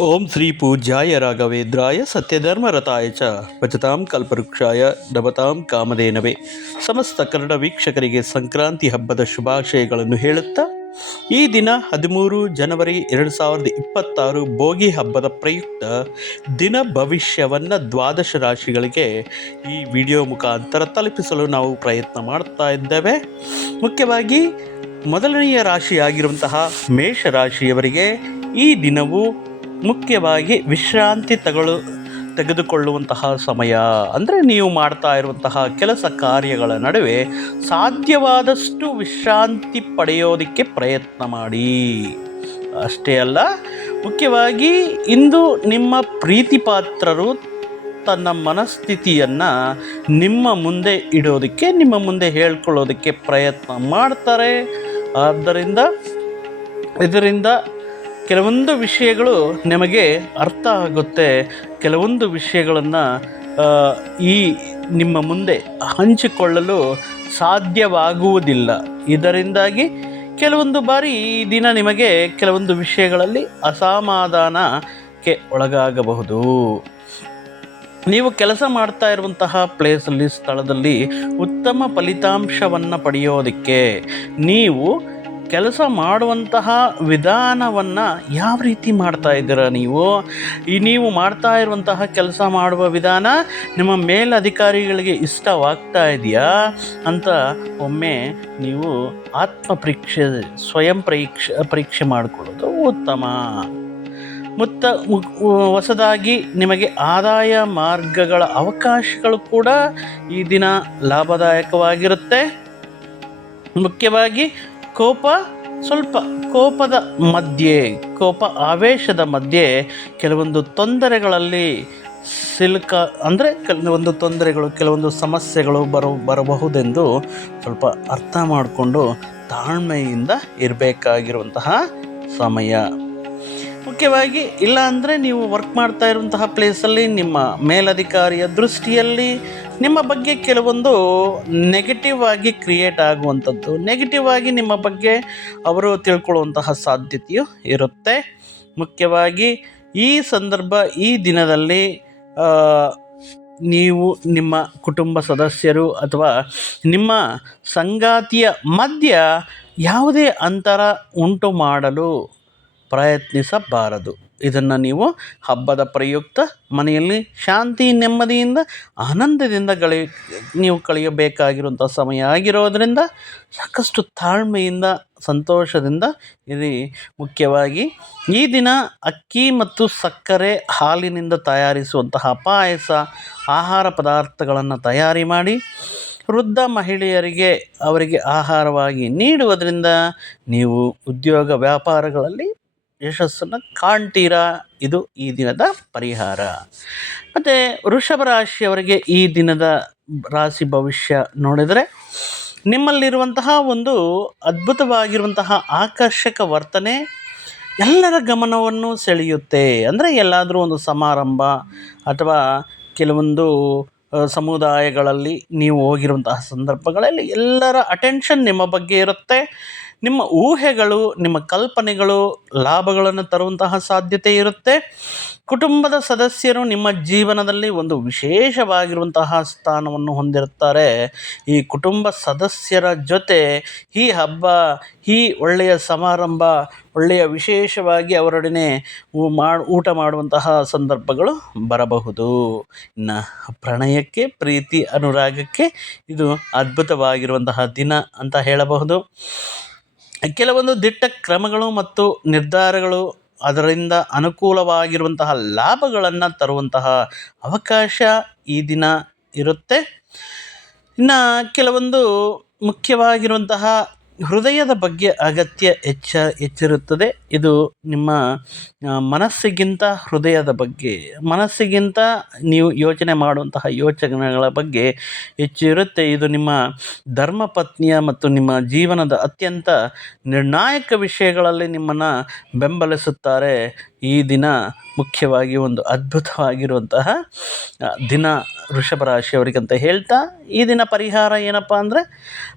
ಓಂ ಶ್ರೀ ಪೂಜ್ಯಾಯ ರಾಘವೇಂದ್ರಾಯ ಸತ್ಯಧರ್ಮರತಾಯ ಚ ಭಜತಾಂ ಕಲ್ಪವೃಕ್ಷಾಯ ನಮತಾಂ ಕಾಮಧೇನವೇ. ಸಮಸ್ತ ಕನ್ನಡ ವೀಕ್ಷಕರಿಗೆ ಸಂಕ್ರಾಂತಿ ಹಬ್ಬದ ಶುಭಾಶಯಗಳನ್ನು ಹೇಳುತ್ತಾ, ಈ ದಿನ 13 ಜನವರಿ 2026 ಭೋಗಿ ಹಬ್ಬದ ಪ್ರಯುಕ್ತ ದಿನ ಭವಿಷ್ಯವನ್ನು ದ್ವಾದಶ ರಾಶಿಗಳಿಗೆ ಈ ವಿಡಿಯೋ ಮುಖಾಂತರ ತಲುಪಿಸಲು ನಾವು ಪ್ರಯತ್ನ ಮಾಡ್ತಾ ಇದ್ದೇವೆ. ಮುಖ್ಯವಾಗಿ ಮೊದಲನೆಯ ರಾಶಿಯಾಗಿರುವಂತಹ ಮೇಷರಾಶಿಯವರಿಗೆ ಈ ದಿನವು ಮುಖ್ಯವಾಗಿ ವಿಶ್ರಾಂತಿ ತೆಗೆದುಕೊಳ್ಳುವಂತಹ ಸಮಯ. ಅಂದರೆ ನೀವು ಮಾಡ್ತಾ ಇರುವಂತಹ ಕೆಲಸ ಕಾರ್ಯಗಳ ನಡುವೆ ಸಾಧ್ಯವಾದಷ್ಟು ವಿಶ್ರಾಂತಿ ಪಡೆಯೋದಕ್ಕೆ ಪ್ರಯತ್ನ ಮಾಡಿ. ಅಷ್ಟೇ ಅಲ್ಲ, ಮುಖ್ಯವಾಗಿ ಇಂದು ನಿಮ್ಮ ಪ್ರೀತಿ ಪಾತ್ರರು ತನ್ನ ಮನಸ್ಥಿತಿಯನ್ನು ನಿಮ್ಮ ಮುಂದೆ ಇಡೋದಕ್ಕೆ, ನಿಮ್ಮ ಮುಂದೆ ಹೇಳ್ಕೊಳ್ಳೋದಕ್ಕೆ ಪ್ರಯತ್ನ ಮಾಡ್ತಾರೆ. ಆದ್ದರಿಂದ ಇದರಿಂದ ಕೆಲವೊಂದು ವಿಷಯಗಳು ನಿಮಗೆ ಅರ್ಥ ಆಗುತ್ತೆ, ಕೆಲವೊಂದು ವಿಷಯಗಳನ್ನು ಈ ನಿಮ್ಮ ಮುಂದೆ ಹಂಚಿಕೊಳ್ಳಲು ಸಾಧ್ಯವಾಗುವುದಿಲ್ಲ. ಇದರಿಂದಾಗಿ ಕೆಲವೊಂದು ಬಾರಿ ಈ ದಿನ ನಿಮಗೆ ಕೆಲವೊಂದು ವಿಷಯಗಳಲ್ಲಿ ಅಸಮಾಧಾನಕ್ಕೆ ಒಳಗಾಗಬಹುದು. ನೀವು ಕೆಲಸ ಮಾಡ್ತಾ ಇರುವಂತಹ ಪ್ಲೇಸಲ್ಲಿ, ಸ್ಥಳದಲ್ಲಿ ಉತ್ತಮ ಫಲಿತಾಂಶವನ್ನು ಪಡೆಯೋದಕ್ಕೆ ನೀವು ಕೆಲಸ ಮಾಡುವಂತಹ ವಿಧಾನವನ್ನು ಯಾವ ರೀತಿ ಮಾಡ್ತಾ ಇದ್ದೀರಾ, ನೀವು ಮಾಡ್ತಾ ಇರುವಂತಹ ಕೆಲಸ ಮಾಡುವ ವಿಧಾನ ನಿಮ್ಮ ಮೇಲಧಿಕಾರಿಗಳಿಗೆ ಇಷ್ಟವಾಗ್ತಾ ಇದೆಯಾ ಅಂತ ಒಮ್ಮೆ ನೀವು ಸ್ವಯಂ ಪರೀಕ್ಷೆ ಮಾಡಿಕೊಳ್ಳೋದು ಉತ್ತಮ. ಹೊಸದಾಗಿ ನಿಮಗೆ ಆದಾಯ ಮಾರ್ಗಗಳ ಅವಕಾಶಗಳು ಕೂಡ ಈ ದಿನ ಲಾಭದಾಯಕವಾಗಿರುತ್ತೆ. ಮುಖ್ಯವಾಗಿ ಆವೇಶದ ಮಧ್ಯೆ ಕೆಲವೊಂದು ತೊಂದರೆಗಳಲ್ಲಿ ಕೆಲವೊಂದು ಸಮಸ್ಯೆಗಳು ಬರಬಹುದೆಂದು ಸ್ವಲ್ಪ ಅರ್ಥ ಮಾಡಿಕೊಂಡು ತಾಳ್ಮೆಯಿಂದ ಇರಬೇಕಾಗಿರುವಂತಹ ಸಮಯ. ಮುಖ್ಯವಾಗಿ ಇಲ್ಲ ಅಂದರೆ ನೀವು ವರ್ಕ್ ಮಾಡ್ತಾ ಇರುವಂತಹ ಪ್ಲೇಸಲ್ಲಿ ನಿಮ್ಮ ಮೇಲಧಿಕಾರಿಯ ದೃಷ್ಟಿಯಲ್ಲಿ ನಿಮ್ಮ ಬಗ್ಗೆ ಕೆಲವೊಂದು ನೆಗೆಟಿವ್ ಆಗಿ ಕ್ರಿಯೇಟ್ ಆಗುವಂಥದ್ದು, ನೆಗೆಟಿವ್ ಆಗಿ ನಿಮ್ಮ ಬಗ್ಗೆ ಅವರು ತಿಳ್ಕೊಳ್ಳುವಂತಹ ಸಾಧ್ಯತೆಯು ಇರುತ್ತೆ. ಮುಖ್ಯವಾಗಿ ಈ ದಿನದಲ್ಲಿ ನೀವು ನಿಮ್ಮ ಕುಟುಂಬ ಸದಸ್ಯರು ಅಥವಾ ನಿಮ್ಮ ಸಂಗಾತಿಯ ಮಧ್ಯ ಯಾವುದೇ ಅಂತರ ಉಂಟು ಮಾಡಲು ಪ್ರಯತ್ನಿಸಬಾರದು. ಇದನ್ನು ನೀವು ಹಬ್ಬದ ಪ್ರಯುಕ್ತ ಮನೆಯಲ್ಲಿ ಶಾಂತಿ ನೆಮ್ಮದಿಯಿಂದ ಆನಂದದಿಂದ ನೀವು ಕಳೆಯಬೇಕಾಗಿರುವಂಥ ಸಮಯ ಆಗಿರೋದರಿಂದ ಸಾಕಷ್ಟು ತಾಳ್ಮೆಯಿಂದ ಸಂತೋಷದಿಂದ ಇರಿ. ಮುಖ್ಯವಾಗಿ ಈ ದಿನ ಅಕ್ಕಿ ಮತ್ತು ಸಕ್ಕರೆ ಹಾಲಿನಿಂದ ತಯಾರಿಸುವಂತಹ ಪಾಯಸ, ಆಹಾರ ಪದಾರ್ಥಗಳನ್ನು ತಯಾರಿ ಮಾಡಿ ವೃದ್ಧ ಮಹಿಳೆಯರಿಗೆ ಅವರಿಗೆ ಆಹಾರವಾಗಿ ನೀಡುವುದರಿಂದ ನೀವು ಉದ್ಯೋಗ ವ್ಯಾಪಾರಗಳಲ್ಲಿ ಯಶಸ್ಸನ್ನು ಕಾಣ್ತೀರಾ. ಇದು ಈ ದಿನದ ಪರಿಹಾರ. ಮತ್ತು ವೃಷಭ ರಾಶಿಯವರಿಗೆ ಈ ದಿನದ ರಾಶಿ ಭವಿಷ್ಯ ನೋಡಿದರೆ, ನಿಮ್ಮಲ್ಲಿರುವಂತಹ ಒಂದು ಅದ್ಭುತವಾಗಿರುವಂತಹ ಆಕರ್ಷಕ ವರ್ತನೆ ಎಲ್ಲರ ಗಮನವನ್ನು ಸೆಳೆಯುತ್ತೆ. ಅಂದರೆ ಎಲ್ಲಾದರೂ ಒಂದು ಸಮಾರಂಭ ಅಥವಾ ಕೆಲವೊಂದು ಸಮುದಾಯಗಳಲ್ಲಿ ನೀವು ಹೋಗಿರುವಂತಹ ಸಂದರ್ಭಗಳಲ್ಲಿ ಎಲ್ಲರ ಅಟೆನ್ಷನ್ ನಿಮ್ಮ ಬಗ್ಗೆ ಇರುತ್ತೆ. ನಿಮ್ಮ ಊಹೆಗಳು, ನಿಮ್ಮ ಕಲ್ಪನೆಗಳು ಲಾಭಗಳನ್ನು ತರುವಂತಹ ಸಾಧ್ಯತೆ ಇರುತ್ತೆ. ಕುಟುಂಬದ ಸದಸ್ಯರು ನಿಮ್ಮ ಜೀವನದಲ್ಲಿ ಒಂದು ವಿಶೇಷವಾಗಿರುವಂತಹ ಸ್ಥಾನವನ್ನು ಹೊಂದಿರುತ್ತಾರೆ. ಈ ಕುಟುಂಬ ಸದಸ್ಯರ ಜೊತೆ ಈ ಹಬ್ಬ, ಈ ಒಳ್ಳೆಯ ಸಮಾರಂಭ, ಒಳ್ಳೆಯ ವಿಶೇಷವಾಗಿ ಅವರೊಡನೆ ಊಟ ಮಾಡುವಂತಹ ಸಂದರ್ಭಗಳು ಬರಬಹುದು. ಇನ್ನು ಪ್ರಣಯಕ್ಕೆ, ಪ್ರೀತಿ ಅನುರಾಗಕ್ಕೆ ಇದು ಅದ್ಭುತವಾಗಿರುವಂತಹ ದಿನ ಅಂತ ಹೇಳಬಹುದು. ಕೆಲವೊಂದು ದಿಟ್ಟ ಕ್ರಮಗಳು ಮತ್ತು ನಿರ್ಧಾರಗಳು ಅದರಿಂದ ಅನುಕೂಲವಾಗಿರುವಂತಹ ಲಾಭಗಳನ್ನು ತರುವಂತಹ ಅವಕಾಶ ಈ ದಿನ ಇರುತ್ತೆ. ಇನ್ನು ಕೆಲವೊಂದು ಮುಖ್ಯವಾಗಿರುವಂತಹ ಹೃದಯದ ಬಗ್ಗೆ ಅಗತ್ಯ ಹೆಚ್ಚಿರುತ್ತದೆ. ಇದು ನಿಮ್ಮ ಮನಸ್ಸಿಗಿಂತ ಮನಸ್ಸಿಗಿಂತ ನೀವು ಯೋಚನೆ ಮಾಡುವಂತಹ ಯೋಚನೆಗಳ ಬಗ್ಗೆ ಹೆಚ್ಚಿರುತ್ತೆ. ಇದು ನಿಮ್ಮ ಧರ್ಮಪತ್ನಿಯ ಮತ್ತು ನಿಮ್ಮ ಜೀವನದ ಅತ್ಯಂತ ನಿರ್ಣಾಯಕ ವಿಷಯಗಳಲ್ಲಿ ನಿಮ್ಮನ್ನು ಬೆಂಬಲಿಸುತ್ತಾರೆ. ಈ ದಿನ ಮುಖ್ಯವಾಗಿ ಒಂದು ಅದ್ಭುತವಾಗಿರುವಂತಹ ದಿನ ವೃಷಭ ರಾಶಿಯವರಿಗಂತ ಹೇಳ್ತಾ, ಈ ದಿನ ಪರಿಹಾರ ಏನಪ್ಪ ಅಂದರೆ,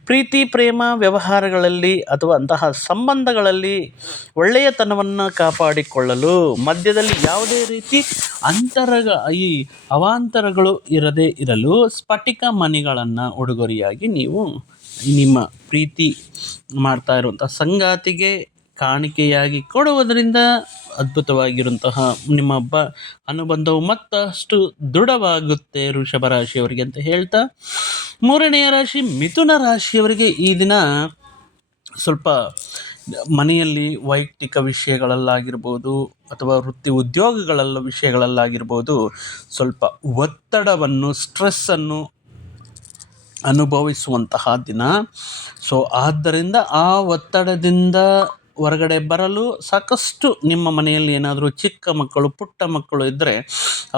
ಪ್ರೀತಿ ಪ್ರೇಮ ವ್ಯವಹಾರಗಳಲ್ಲಿ ಅಥವಾ ಅಂತಹ ಸಂಬಂಧಗಳಲ್ಲಿ ಒಳ್ಳೆಯ ಒಳ್ಳೆಯತನವನ್ನು ಕಾಪಾಡಿಕೊಳ್ಳಲು ಮಧ್ಯದಲ್ಲಿ ಯಾವುದೇ ರೀತಿ ಈ ಅವಾಂತರಗಳು ಇರದೇ ಇರಲು ಸ್ಫಟಿಕ ಮಣಿಗಳನ್ನು ಉಡುಗೊರೆಯಾಗಿ ನೀವು ನಿಮ್ಮ ಪ್ರೀತಿ ಮಾಡ್ತಾ ಇರುವಂಥ ಸಂಗಾತಿಗೆ ಕಾಣಿಕೆಯಾಗಿ ಕೊಡುವುದರಿಂದ ಅದ್ಭುತವಾಗಿರುವಂತಹ ನಿಮ್ಮ ಅನುಬಂಧವು ಮತ್ತಷ್ಟು ದೃಢವಾಗುತ್ತೆ ವೃಷಭ ರಾಶಿಯವರಿಗೆ ಅಂತ ಹೇಳ್ತಾ, ಮೂರನೆಯ ರಾಶಿ ಮಿಥುನ ರಾಶಿಯವರಿಗೆ ಈ ದಿನ ಸ್ವಲ್ಪ ಮನೆಯಲ್ಲಿ ವೈಯಕ್ತಿಕ ವಿಷಯಗಳಲ್ಲಾಗಿರ್ಬೋದು ಅಥವಾ ವೃತ್ತಿ ಉದ್ಯೋಗಗಳ ವಿಷಯಗಳಲ್ಲಾಗಿರ್ಬೋದು ಸ್ವಲ್ಪ ಒತ್ತಡವನ್ನು, ಸ್ಟ್ರೆಸ್ಸನ್ನು ಅನುಭವಿಸುವಂತಹ ದಿನ. ಸೊ ಆದ್ದರಿಂದ ಆ ಒತ್ತಡದಿಂದ ಹೊರಗಡೆ ಬರಲು ಸಾಕಷ್ಟು ನಿಮ್ಮ ಮನೆಯಲ್ಲಿ ಏನಾದರೂ ಚಿಕ್ಕ ಮಕ್ಕಳು, ಪುಟ್ಟ ಮಕ್ಕಳು ಇದ್ದರೆ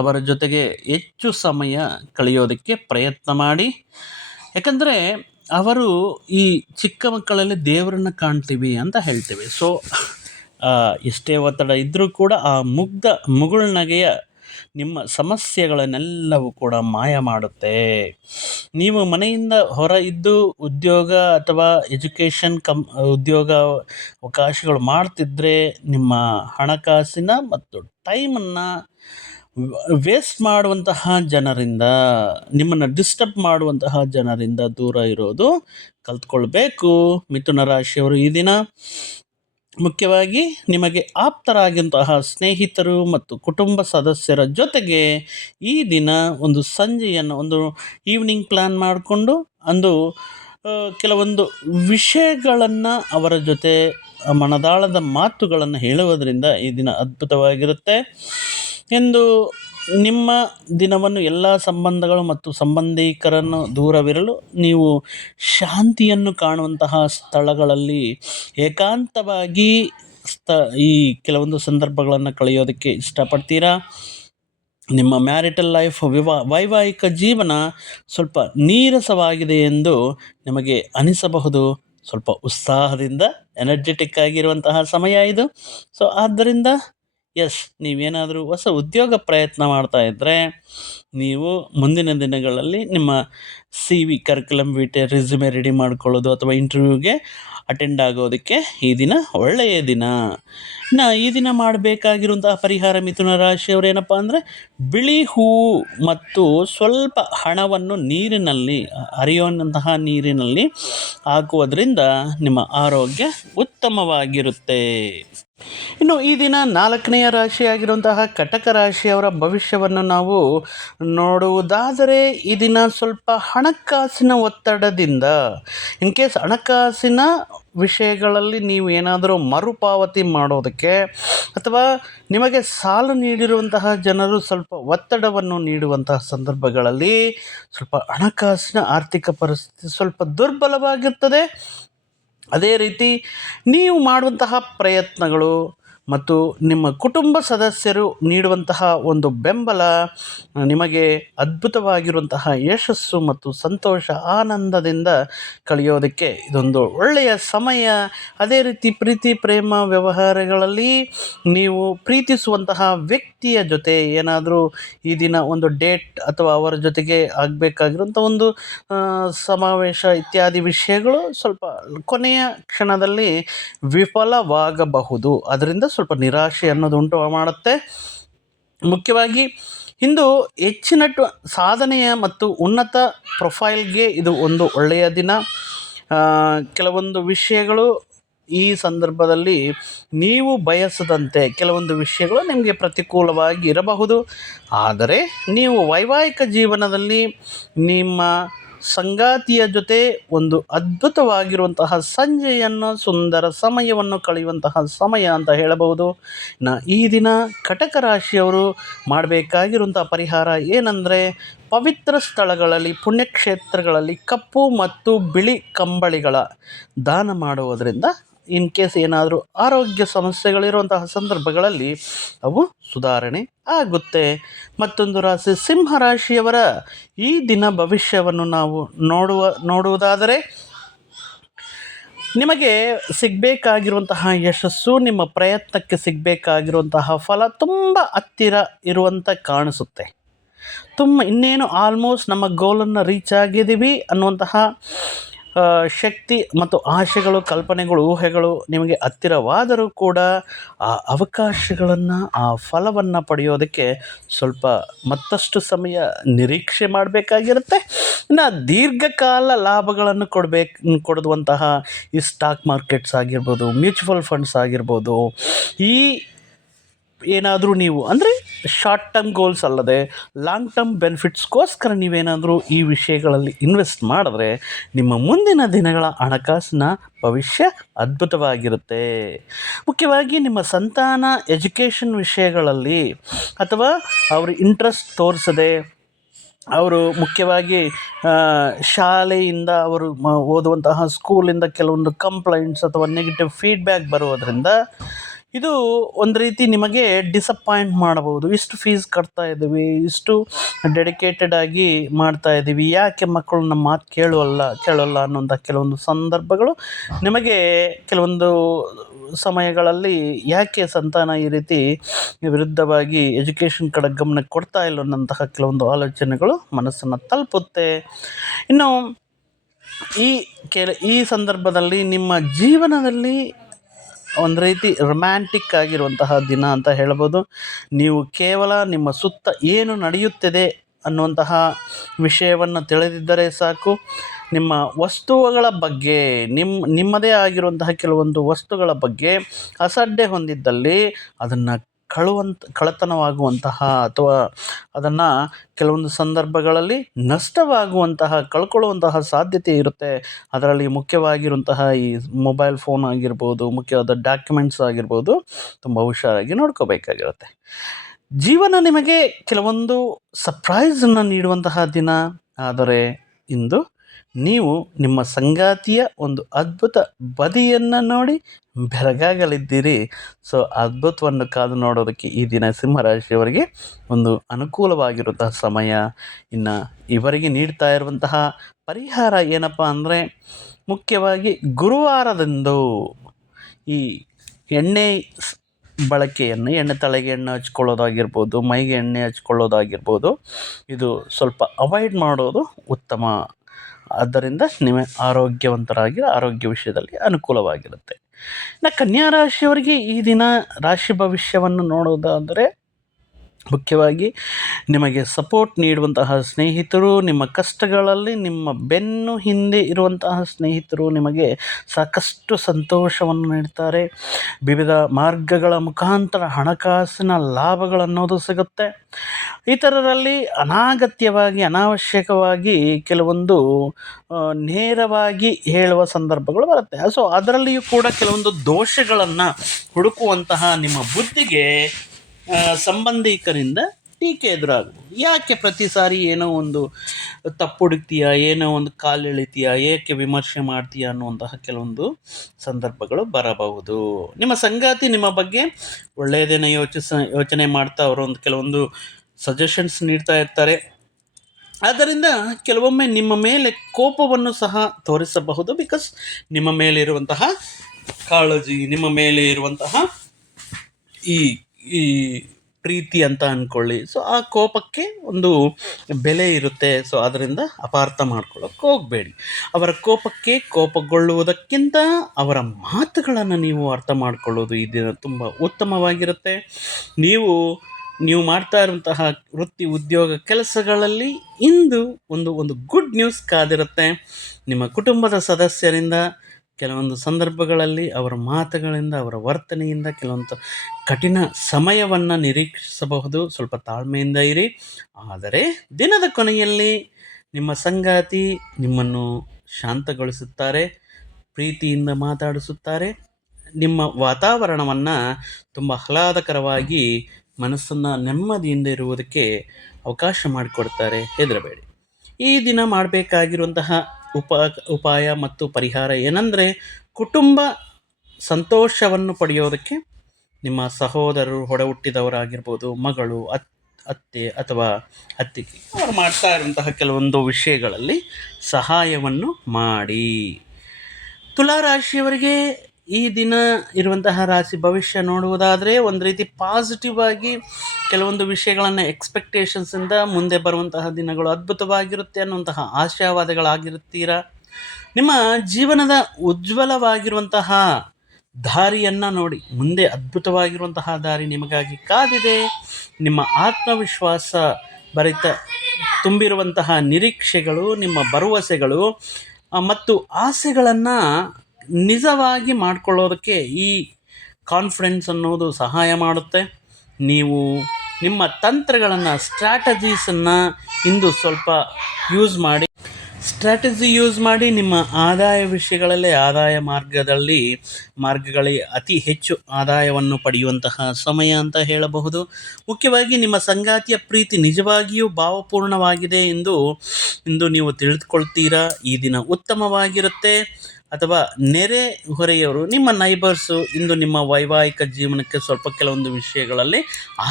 ಅವರ ಜೊತೆಗೆ ಹೆಚ್ಚು ಸಮಯ ಕಳೆಯೋದಕ್ಕೆ ಪ್ರಯತ್ನ ಮಾಡಿ. ಯಾಕಂದರೆ ಅವರು ಈ ಚಿಕ್ಕ ಮಕ್ಕಳಲ್ಲಿ ದೇವರನ್ನು ಕಾಣ್ತೀವಿ ಅಂತ ಹೇಳ್ತೇವೆ. ಸೊ ಎಷ್ಟೇ ಒತ್ತಡ ಇದ್ದರೂ ಕೂಡ ಆ ಮುಗುಳ್ನಗೆಯ ನಿಮ್ಮ ಸಮಸ್ಯೆಗಳನ್ನೆಲ್ಲವೂ ಕೂಡ ಮಾಯ ಮಾಡುತ್ತೆ. ನೀವು ಮನೆಯಿಂದ ಹೊರ ಇದ್ದು ಉದ್ಯೋಗ ಅಥವಾ ಎಜುಕೇಷನ್ ಉದ್ಯೋಗ ಅವಕಾಶಗಳು ಮಾಡ್ತಿದ್ರೆ ನಿಮ್ಮ ಹಣಕಾಸಿನ ಮತ್ತು ಟೈಮನ್ನು ವೇಸ್ಟ್ ಮಾಡುವಂತಹ ಜನರಿಂದ, ನಿಮ್ಮನ್ನು ಡಿಸ್ಟರ್ಬ್ ಮಾಡುವಂತಹ ಜನರಿಂದ ದೂರ ಇರೋದು ಕಲ್ತ್ಕೊಳ್ಬೇಕು ಮಿಥುನ ರಾಶಿಯವರು ಈ ದಿನ. ಮುಖ್ಯವಾಗಿ ನಿಮಗೆ ಆಪ್ತರಾಗಿಂತಹ ಸ್ನೇಹಿತರು ಮತ್ತು ಕುಟುಂಬ ಸದಸ್ಯರ ಜೊತೆಗೆ ಈ ದಿನ ಒಂದು ಸಂಜೆಯನ್ನು, ಒಂದು ಈವ್ನಿಂಗ್ ಪ್ಲ್ಯಾನ್ ಮಾಡಿಕೊಂಡು ಕೆಲವೊಂದು ವಿಷಯಗಳನ್ನು ಅವರ ಜೊತೆ ಮನದಾಳದ ಮಾತುಗಳನ್ನು ಹೇಳುವುದರಿಂದ ಈ ದಿನ ಅದ್ಭುತವಾಗಿರುತ್ತೆ ಎಂದು ನಿಮ್ಮ ದಿನವನ್ನು ಎಲ್ಲ ಸಂಬಂಧಗಳು ಮತ್ತು ಸಂಬಂಧಿಕರನ್ನು ದೂರವಿರಲು ನೀವು ಶಾಂತಿಯನ್ನು ಕಾಣುವಂತಹ ಸ್ಥಳಗಳಲ್ಲಿ ಏಕಾಂತವಾಗಿ ಈ ಕೆಲವೊಂದು ಸಂದರ್ಭಗಳನ್ನು ಕಳೆಯೋದಕ್ಕೆ ಇಷ್ಟಪಡ್ತೀರಾ. ನಿಮ್ಮ ಮ್ಯಾರಿಟಲ್ ಲೈಫ್, ವೈವಾಹಿಕ ಜೀವನ ಸ್ವಲ್ಪ ನೀರಸವಾಗಿದೆ ಎಂದು ನಿಮಗೆ ಅನಿಸಬಹುದು. ಸ್ವಲ್ಪ ಉತ್ಸಾಹದಿಂದ ಎನರ್ಜೆಟಿಕ್ ಆಗಿರುವಂತಹ ಸಮಯ ಇದು. ಸೊ ಆದ್ದರಿಂದ ನೀವೇನಾದರೂ ಹೊಸ ಉದ್ಯೋಗ ಪ್ರಯತ್ನ ಮಾಡ್ತಾ ಇದ್ದರೆ ನೀವು ಮುಂದಿನ ದಿನಗಳಲ್ಲಿ ನಿಮ್ಮ CV, ಕರಿಕ್ಯುಲಮ್ ವಿಟೆ, ರೆಸ್ಯೂಮೆ ರೆಡಿ ಮಾಡ್ಕೊಳ್ಳೋದು ಅಥವಾ ಇಂಟರ್ವ್ಯೂಗೆ ಅಟೆಂಡ್ ಆಗೋದಕ್ಕೆ ಈ ದಿನ ಒಳ್ಳೆಯ ದಿನ. ಈ ದಿನ ಮಾಡಬೇಕಾಗಿರುವಂತಹ ಪರಿಹಾರ ಮಿಥುನ ರಾಶಿಯವರು ಏನಪ್ಪ ಅಂದರೆ, ಬಿಳಿ ಹೂವು ಮತ್ತು ಸ್ವಲ್ಪ ಹಣವನ್ನು ಹರಿಯುವಂತಹ ನೀರಿನಲ್ಲಿ ಹಾಕುವುದರಿಂದ ನಿಮ್ಮ ಆರೋಗ್ಯ ಉತ್ತಮವಾಗಿರುತ್ತೆ. ಇನ್ನು ಈ ದಿನ 4ನೆಯ ರಾಶಿಯಾಗಿರುವಂತಹ ಕಟಕ ರಾಶಿಯವರ ಭವಿಷ್ಯವನ್ನು ನಾವು ನೋಡುವುದಾದರೆ, ಈ ದಿನ ಸ್ವಲ್ಪ ಹಣಕಾಸಿನ ಒತ್ತಡದಿಂದ, ಇನ್ ಕೇಸ್ ಹಣಕಾಸಿನ ವಿಷಯಗಳಲ್ಲಿ ನೀವು ಏನಾದರೂ ಮರುಪಾವತಿ ಮಾಡೋದಕ್ಕೆ ಅಥವಾ ನಿಮಗೆ ಸಾಲ ನೀಡಿರುವಂತಹ ಜನರು ಸ್ವಲ್ಪ ಒತ್ತಡವನ್ನು ನೀಡುವಂತಹ ಸಂದರ್ಭಗಳಲ್ಲಿ ಸ್ವಲ್ಪ ಹಣಕಾಸಿನ ಆರ್ಥಿಕ ಪರಿಸ್ಥಿತಿ ಸ್ವಲ್ಪ ದುರ್ಬಲವಾಗಿರ್ತದೆ. ಅದೇ ರೀತಿ ನೀವು ಮಾಡುವಂತಹ ಪ್ರಯತ್ನಗಳು ಮತ್ತು ನಿಮ್ಮ ಕುಟುಂಬ ಸದಸ್ಯರು ನೀಡುವಂತಹ ಒಂದು ಬೆಂಬಲ ನಿಮಗೆ ಅದ್ಭುತವಾಗಿರುವಂತಹ ಯಶಸ್ಸು ಮತ್ತು ಸಂತೋಷ, ಆನಂದದಿಂದ ಕಳೆಯೋದಕ್ಕೆ ಇದೊಂದು ಒಳ್ಳೆಯ ಸಮಯ. ಅದೇ ರೀತಿ ಪ್ರೀತಿ ಪ್ರೇಮ ವ್ಯವಹಾರಗಳಲ್ಲಿ ನೀವು ಪ್ರೀತಿಸುವಂತಹ ವ್ಯಕ್ತಿಯ ಜೊತೆ ಏನಾದರೂ ಈ ದಿನ ಒಂದು ಡೇಟ್ ಅಥವಾ ಅವರ ಜೊತೆಗೆ ಆಗಬೇಕಾಗಿರುವಂಥ ಒಂದು ಸಮಾವೇಶ ಇತ್ಯಾದಿ ವಿಷಯಗಳು ಸ್ವಲ್ಪ ಕೊನೆಯ ಕ್ಷಣದಲ್ಲಿ ವಿಫಲವಾಗಬಹುದು. ಅದರಿಂದ ಸ್ವಲ್ಪ ನಿರಾಶೆ ಅನ್ನೋದು ಉಂಟು ಮಾಡುತ್ತೆ. ಮುಖ್ಯವಾಗಿ ಇಂದು ಹೆಚ್ಚಿನ ಸಾಧನೆಯ ಮತ್ತು ಉನ್ನತ ಪ್ರೊಫೈಲ್ಗೆ ಇದು ಒಂದು ಒಳ್ಳೆಯ ದಿನ. ಕೆಲವೊಂದು ವಿಷಯಗಳು ಈ ಸಂದರ್ಭದಲ್ಲಿ ನೀವು ಬಯಸದಂತೆ ಕೆಲವೊಂದು ವಿಷಯಗಳು ನಿಮಗೆ ಪ್ರತಿಕೂಲವಾಗಿ ಇರಬಹುದು. ಆದರೆ ನೀವು ವೈವಾಹಿಕ ಜೀವನದಲ್ಲಿ ನಿಮ್ಮ ಸಂಗಾತಿಯ ಜೊತೆ ಒಂದು ಅದ್ಭುತವಾಗಿರುವಂತಹ ಸಂಜೆಯನ್ನು, ಸುಂದರ ಸಮಯವನ್ನು ಕಳೆಯುವಂತಹ ಸಮಯ ಅಂತ ಹೇಳಬಹುದು. ಈ ದಿನ ಕಟಕ ರಾಶಿಯವರು ಮಾಡಬೇಕಾಗಿರುವಂಥ ಪರಿಹಾರ ಏನಂದರೆ, ಪವಿತ್ರ ಸ್ಥಳಗಳಲ್ಲಿ, ಪುಣ್ಯಕ್ಷೇತ್ರಗಳಲ್ಲಿ ಕಪ್ಪು ಮತ್ತು ಬಿಳಿ ಕಂಬಳಿಗಳ ದಾನ ಮಾಡುವುದರಿಂದ ಇನ್ ಕೇಸ್ ಏನಾದರೂ ಆರೋಗ್ಯ ಸಮಸ್ಯೆಗಳಿರುವಂತಹ ಸಂದರ್ಭಗಳಲ್ಲಿ ಅವು ಸುಧಾರಣೆ ಆಗುತ್ತೆ. ಮತ್ತೊಂದು ರಾಶಿ ಸಿಂಹರಾಶಿಯವರ ಈ ದಿನ ಭವಿಷ್ಯವನ್ನು ನಾವು ನೋಡುವುದಾದರೆ, ನಿಮಗೆ ಸಿಗಬೇಕಾಗಿರುವಂತಹ ಯಶಸ್ಸು, ನಿಮ್ಮ ಪ್ರಯತ್ನಕ್ಕೆ ಸಿಗಬೇಕಾಗಿರುವಂತಹ ಫಲ ತುಂಬ ಹತ್ತಿರ ಇರುವಂಥ ಕಾಣಿಸುತ್ತೆ. ಇನ್ನೇನು ಆಲ್ಮೋಸ್ಟ್ ನಮ್ಮ ಗೋಲನ್ನು ರೀಚ್ ಆಗಿದ್ದೀವಿ ಅನ್ನುವಂತಹ ಶಕ್ತಿ ಮತ್ತು ಆಶೆಗಳು, ಕಲ್ಪನೆಗಳು, ಊಹೆಗಳು ನಿಮಗೆ ಹತ್ತಿರವಾದರೂ ಕೂಡ ಆ ಅವಕಾಶಗಳನ್ನು, ಆ ಫಲವನ್ನು ಪಡೆಯೋದಕ್ಕೆ ಸ್ವಲ್ಪ ಮತ್ತಷ್ಟು ಸಮಯ ನಿರೀಕ್ಷೆ ಮಾಡಬೇಕಾಗಿರುತ್ತೆ. ಇನ್ನು ದೀರ್ಘಕಾಲ ಲಾಭಗಳನ್ನು ಕೊಡುವಂತಹ ಈ ಸ್ಟಾಕ್ ಮಾರ್ಕೆಟ್ಸ್ ಆಗಿರ್ಬೋದು, ಮ್ಯೂಚುವಲ್ ಫಂಡ್ಸ್ ಆಗಿರ್ಬೋದು, ಈ ಏನಾದರೂ ನೀವು ಅಂದರೆ ಶಾರ್ಟ್ ಟರ್ಮ್ ಗೋಲ್ಸ್ ಅಲ್ಲದೆ ಲಾಂಗ್ ಟರ್ಮ್ ಬೆನಿಫಿಟ್ಸ್ಗೋಸ್ಕರ ನೀವೇನಾದರೂ ಈ ವಿಷಯಗಳಲ್ಲಿ ಇನ್ವೆಸ್ಟ್ ಮಾಡಿದ್ರೆ ನಿಮ್ಮ ಮುಂದಿನ ದಿನಗಳ ಹಣಕಾಸಿನ ಭವಿಷ್ಯ ಅದ್ಭುತವಾಗಿರುತ್ತೆ. ಮುಖ್ಯವಾಗಿ ನಿಮ್ಮ ಸಂತಾನ ಎಜುಕೇಷನ್ ವಿಷಯಗಳಲ್ಲಿ ಅಥವಾ ಅವರು ಇಂಟ್ರೆಸ್ಟ್ ತೋರಿಸದೆ ಅವರು ಮುಖ್ಯವಾಗಿ ಶಾಲೆಯಿಂದ ಅವರು ಓದುವಂತಹ ಸ್ಕೂಲಿಂದ ಕೆಲವೊಂದು ಕಂಪ್ಲೇಂಟ್ಸ್ ಅಥವಾ ನೆಗೆಟಿವ್ ಫೀಡ್ಬ್ಯಾಕ್ ಬರೋದರಿಂದ ಇದು ಒಂದು ರೀತಿ ನಿಮಗೆ ಡಿಸಪಾಯಿಂಟ್ ಮಾಡಬಹುದು. ಇಷ್ಟು ಫೀಸ್ ಕಟ್ತಾ ಇದ್ದೀವಿ, ಇಷ್ಟು ಡೆಡಿಕೇಟೆಡ್ ಆಗಿ ಮಾಡ್ತಾ ಇದ್ದೀವಿ, ಯಾಕೆ ಮಕ್ಕಳು ನಮ್ಮ ಮಾತು ಕೇಳೋಲ್ಲ ಅನ್ನೋಂಥ ಕೆಲವೊಂದು ಸಂದರ್ಭಗಳು ನಿಮಗೆ ಕೆಲವೊಂದು ಸಮಯಗಳಲ್ಲಿ ಯಾಕೆ ಸಂತಾನ ಈ ರೀತಿ ವಿರುದ್ಧವಾಗಿ ಎಜುಕೇಷನ್ ಕಡೆ ಗಮನ ಕೊಡ್ತಾ ಇಲ್ಲ ಅನ್ನೋಂತಹ ಕೆಲವೊಂದು ಆಲೋಚನೆಗಳು ಮನಸ್ಸನ್ನು ತಲುಪುತ್ತೆ. ಇನ್ನು ಈ ಸಂದರ್ಭದಲ್ಲಿ ನಿಮ್ಮ ಜೀವನದಲ್ಲಿ ಒಂದು ರೀತಿ ರೊಮ್ಯಾಂಟಿಕ್ ಆಗಿರುವಂತಹ ದಿನ ಅಂತ ಹೇಳ್ಬೋದು. ನೀವು ಕೇವಲ ನಿಮ್ಮ ಸುತ್ತ ಏನು ನಡೆಯುತ್ತಿದೆ ಅನ್ನುವಂತಹ ವಿಷಯವನ್ನು ತಿಳಿದಿದ್ದರೆ ಸಾಕು. ನಿಮ್ಮ ವಸ್ತುಗಳ ಬಗ್ಗೆ ನಿಮ್ಮದೇ ಆಗಿರುವಂತಹ ಕೆಲವೊಂದು ವಸ್ತುಗಳ ಬಗ್ಗೆ ಅಸಡ್ಡೆ ಹೊಂದಿದ್ದಲ್ಲಿ ಅದನ್ನು ಕಳ್ಳತನವಾಗುವಂತಹ ಅಥವಾ ಅದನ್ನು ಕೆಲವೊಂದು ಸಂದರ್ಭಗಳಲ್ಲಿ ನಷ್ಟವಾಗುವಂತಹ ಕಳ್ಕೊಳ್ಳುವಂತಹ ಸಾಧ್ಯತೆ ಇರುತ್ತೆ. ಅದರಲ್ಲಿ ಮುಖ್ಯವಾಗಿರುವಂತಹ ಈ ಮೊಬೈಲ್ ಫೋನ್ ಆಗಿರ್ಬೋದು, ಮುಖ್ಯವಾದ ಡಾಕ್ಯುಮೆಂಟ್ಸ್ ಆಗಿರ್ಬೋದು, ತುಂಬ ಹುಷಾರಾಗಿ ನೋಡ್ಕೋಬೇಕಾಗಿರುತ್ತೆ. ಜೀವನ ನಿಮಗೆ ಕೆಲವೊಂದು ಸರ್ಪ್ರೈಸನ್ನು ನೀಡುವಂತಹ ದಿನ. ಆದರೆ ಇಂದು ನೀವು ನಿಮ್ಮ ಸಂಗಾತಿಯ ಒಂದು ಅದ್ಭುತ ಬದಿಯನ್ನು ನೋಡಿ ಬೆರಗಾಗಲಿದ್ದೀರಿ. ಸೊ ಅದ್ಭುತವನ್ನು ಕಾದು ನೋಡೋದಕ್ಕೆ ಈ ದಿನ ಸಿಂಹರಾಶಿಯವರಿಗೆ ಒಂದು ಅನುಕೂಲವಾಗಿರುವಂತಹ ಸಮಯ. ಇನ್ನು ಇವರಿಗೆ ನೀಡ್ತಾ ಇರುವಂತಹ ಪರಿಹಾರ ಏನಪ್ಪ ಅಂದರೆ, ಮುಖ್ಯವಾಗಿ ಗುರುವಾರದಂದು ಈ ಎಣ್ಣೆ ಬಳಕೆಯನ್ನು, ತಲೆಗೆ ಎಣ್ಣೆ ಹಚ್ಕೊಳ್ಳೋದಾಗಿರ್ಬೋದು, ಮೈಗೆ ಎಣ್ಣೆ ಹಚ್ಕೊಳ್ಳೋದಾಗಿರ್ಬೋದು, ಇದು ಸ್ವಲ್ಪ ಅವಾಯ್ಡ್ ಮಾಡೋದು ಉತ್ತಮ. ಆದ್ದರಿಂದ ನೀವು ಆರೋಗ್ಯವಂತರಾಗಿ ಆರೋಗ್ಯ ವಿಷಯದಲ್ಲಿ ಅನುಕೂಲವಾಗಿರುತ್ತೆ. ಇನ್ನು ಕನ್ಯಾ ರಾಶಿಯವರಿಗೆ ಈ ದಿನ ರಾಶಿ ಭವಿಷ್ಯವನ್ನು ನೋಡೋದಾದರೆ, ಮುಖ್ಯವಾಗಿ ನಿಮಗೆ ಸಪೋರ್ಟ್ ನೀಡುವಂತಹ ಸ್ನೇಹಿತರು, ನಿಮ್ಮ ಕಷ್ಟಗಳಲ್ಲಿ ನಿಮ್ಮ ಬೆನ್ನು ಹಿಂದೆ ಇರುವಂತಹ ಸ್ನೇಹಿತರು ನಿಮಗೆ ಸಾಕಷ್ಟು ಸಂತೋಷವನ್ನು ನೀಡ್ತಾರೆ. ವಿವಿಧ ಮಾರ್ಗಗಳ ಮುಖಾಂತರ ಹಣಕಾಸಿನ ಲಾಭಗಳನ್ನೋದು ಸಿಗುತ್ತೆ. ಇತರರಲ್ಲಿ ಅನಾವಶ್ಯಕವಾಗಿ ಕೆಲವೊಂದು ನೇರವಾಗಿ ಹೇಳುವ ಸಂದರ್ಭಗಳು ಬರುತ್ತೆ. ಸೊ ಅದರಲ್ಲಿಯೂ ಕೂಡ ಕೆಲವೊಂದು ದೋಷಗಳನ್ನು ಹುಡುಕುವಂತಹ ನಿಮ್ಮ ಬುದ್ಧಿಗೆ ಸಂಬಂಧಿಕರಿಂದ ಟೀಕೆ ಎದುರಾಗುವುದು. ಯಾಕೆ ಪ್ರತಿ ಸಾರಿ ಏನೋ ಒಂದು ತಪ್ಪು ಹುಡುಕ್ತೀಯಾ, ಏನೋ ಒಂದು ಕಾಲು ಎಳಿತೀಯಾ, ಏಕೆ ವಿಮರ್ಶೆ ಮಾಡ್ತೀಯಾ ಅನ್ನುವಂತಹ ಕೆಲವೊಂದು ಸಂದರ್ಭಗಳು ಬರಬಹುದು. ನಿಮ್ಮ ಸಂಗಾತಿ ನಿಮ್ಮ ಬಗ್ಗೆ ಒಳ್ಳೆಯದೇನೋ ಯೋಚನೆ ಮಾಡ್ತಾ ಅವರೊಂದು ಕೆಲವೊಂದು ಸಜೆಷನ್ಸ್ ನೀಡ್ತಾ ಇರ್ತಾರೆ. ಆದ್ದರಿಂದ ಕೆಲವೊಮ್ಮೆ ನಿಮ್ಮ ಮೇಲೆ ಕೋಪವನ್ನು ಸಹ ತೋರಿಸಬಹುದು. ಬಿಕಾಸ್ ನಿಮ್ಮ ಮೇಲೆ ಇರುವಂತಹ ಕಾಳಜಿ, ನಿಮ್ಮ ಮೇಲೆ ಇರುವಂತಹ ಈ ಪ್ರೀತಿ ಅಂತ ಅಂದ್ಕೊಳ್ಳಿ. ಸೊ ಆ ಕೋಪಕ್ಕೆ ಒಂದು ಬೆಲೆ ಇರುತ್ತೆ. ಸೊ ಅದರಿಂದ ಅಪಾರ್ಥ ಮಾಡ್ಕೊಳ್ಳೋಕೆ ಹೋಗಬೇಡಿ. ಅವರ ಕೋಪಕ್ಕೆ ಕೋಪಗೊಳ್ಳುವುದಕ್ಕಿಂತ ಅವರ ಮಾತುಗಳನ್ನು ನೀವು ಅರ್ಥ ಮಾಡಿಕೊಳ್ಳೋದು ಈ ದಿನ ತುಂಬ ಉತ್ತಮವಾಗಿರುತ್ತೆ. ನೀವು ಮಾಡ್ತಾ ಇರುವಂತಹ ವೃತ್ತಿ, ಉದ್ಯೋಗ, ಕೆಲಸಗಳಲ್ಲಿ ಇಂದು ಒಂದು ಗುಡ್ ನ್ಯೂಸ್ ಕಾದಿರುತ್ತೆ. ನಿಮ್ಮ ಕುಟುಂಬದ ಸದಸ್ಯರಿಂದ ಕೆಲವೊಂದು ಸಂದರ್ಭಗಳಲ್ಲಿ ಅವರ ಮಾತುಗಳಿಂದ, ಅವರ ವರ್ತನೆಯಿಂದ ಕೆಲವೊಂದು ಕಠಿಣ ಸಮಯವನ್ನು ನಿರೀಕ್ಷಿಸಬಹುದು. ಸ್ವಲ್ಪ ತಾಳ್ಮೆಯಿಂದ ಇರಿ. ಆದರೆ ದಿನದ ಕೊನೆಯಲ್ಲಿ ನಿಮ್ಮ ಸಂಗಾತಿ ನಿಮ್ಮನ್ನು ಶಾಂತಗೊಳಿಸುತ್ತಾರೆ, ಪ್ರೀತಿಯಿಂದ ಮಾತಾಡಿಸುತ್ತಾರೆ. ನಿಮ್ಮ ವಾತಾವರಣವನ್ನು ತುಂಬ ಆಹ್ಲಾದಕರವಾಗಿ, ಮನಸ್ಸನ್ನು ನೆಮ್ಮದಿಯಿಂದ ಇರುವುದಕ್ಕೆ ಅವಕಾಶ ಮಾಡಿಕೊಡ್ತಾರೆ. ಹೆದರಬೇಡಿ. ಈ ದಿನ ಮಾಡಬೇಕಾಗಿರುವಂತಹ ಉಪಾಯ ಮತ್ತು ಪರಿಹಾರ ಏನಂದರೆ, ಕುಟುಂಬ ಸಂತೋಷವನ್ನು ಪಡೆಯೋದಕ್ಕೆ ನಿಮ್ಮ ಸಹೋದರರು, ಒಡ ಹುಟ್ಟಿದವರಾಗಿರ್ಬೋದು, ಮಗಳು, ಅತ್ತೆ ಅಥವಾ ಅತ್ತಿಗೆ, ಅವರು ಮಾಡ್ತಾ ಇರುವಂತಹ ಕೆಲವೊಂದು ವಿಷಯಗಳಲ್ಲಿ ಸಹಾಯವನ್ನು ಮಾಡಿ. ತುಲಾರಾಶಿಯವರಿಗೆ ಈ ದಿನ ಇರುವಂತಹ ರಾಶಿ ಭವಿಷ್ಯ ನೋಡುವುದಾದರೆ, ಒಂದು ರೀತಿ ಪಾಸಿಟಿವ್ ಆಗಿ ಕೆಲವೊಂದು ವಿಷಯಗಳನ್ನು ಎಕ್ಸ್ಪೆಕ್ಟೇಷನ್ಸಿಂದ ಮುಂದೆ ಬರುವಂತಹ ದಿನಗಳು ಅದ್ಭುತವಾಗಿರುತ್ತೆ ಅನ್ನುವಂತಹ ಆಶಾವಾದಗಳಾಗಿರುತ್ತೀರಾ. ನಿಮ್ಮ ಜೀವನದ ಉಜ್ವಲವಾಗಿರುವಂತಹ ದಾರಿಯನ್ನು ನೋಡಿ, ಮುಂದೆ ಅದ್ಭುತವಾಗಿರುವಂತಹ ದಾರಿ ನಿಮಗಾಗಿ ಕಾದಿದೆ. ನಿಮ್ಮ ಆತ್ಮವಿಶ್ವಾಸ ಭರಿತ ತುಂಬಿರುವಂತಹ ನಿರೀಕ್ಷೆಗಳು, ನಿಮ್ಮ ಭರವಸೆಗಳು ಮತ್ತು ಆಸೆಗಳನ್ನು ನಿಜವಾಗಿ ಮಾಡಿಕೊಳ್ಳೋದಕ್ಕೆ ಈ ಕಾನ್ಫಿಡೆನ್ಸ್ ಅನ್ನೋದು ಸಹಾಯ ಮಾಡುತ್ತೆ. ನೀವು ನಿಮ್ಮ ತಂತ್ರಗಳನ್ನು, ಸ್ಟ್ರಾಟಜೀಸನ್ನು ಇಂದು ಸ್ವಲ್ಪ ಯೂಸ್ ಮಾಡಿ ನಿಮ್ಮ ಆದಾಯ ವಿಷಯಗಳಲ್ಲೇ ಆದಾಯ ಮಾರ್ಗಗಳಿಗೆ ಅತಿ ಹೆಚ್ಚು ಆದಾಯವನ್ನು ಪಡೆಯುವಂತಹ ಸಮಯ ಅಂತ ಹೇಳಬಹುದು. ಮುಖ್ಯವಾಗಿ ನಿಮ್ಮ ಸಂಗಾತಿಯ ಪ್ರೀತಿ ನಿಜವಾಗಿಯೂ ಭಾವಪೂರ್ಣವಾಗಿದೆ ಎಂದು ನೀವು ತಿಳಿದುಕೊಳ್ತೀರಾ. ಈ ದಿನ ಉತ್ತಮವಾಗಿರುತ್ತೆ. ಅಥವಾ ನೆರೆಹೊರೆಯವರು, ನಿಮ್ಮ ನೈಬರ್ಸು ಇಂದು ನಿಮ್ಮ ವೈವಾಹಿಕ ಜೀವನಕ್ಕೆ ಸ್ವಲ್ಪ ಕೆಲವೊಂದು ವಿಷಯಗಳಲ್ಲಿ